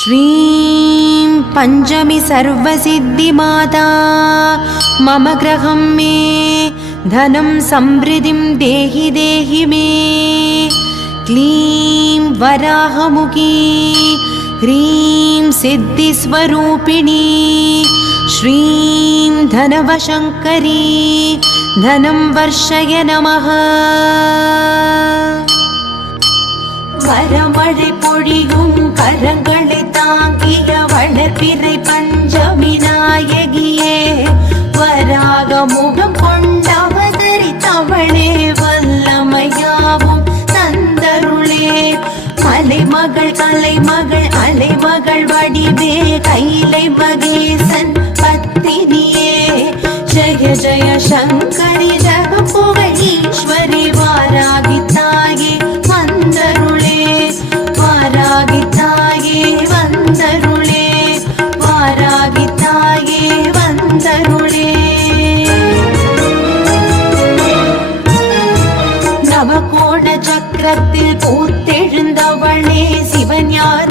श्रीं पंचमी सर्वसिद्धिमाता मम ग्रहं मे धनं समृद्धिं देहि देहि मे। क्लीं वराहमुखी ह्रीं सिद्धिस्वरूपिणी श्रीं धनवशङ्करी धनं वर्षय नमः। வரமழை பொழியும் கரங்களை தாங்கிய வளர்பிறை பஞ்சமி நாயகியே, வராக முகம் கொண்டவதரித்தவளே, வல்லமையாவும் தந்தருளே. மலைமகள் கலைமகள் அலைமகள் வடிவே, கைலை மகேசன் பத்தினியே, ஜெய ஜெய சங்கரி ஜக புகழீஸ்வரி, வாராகி தாயே வந்தருளே, வாராகி தாயே வந்தருளே, வாராகி தாயே வந்தருளே. நவகோண சக்கரத்தில் பூத்தெழுந்தவளே, சிவஞான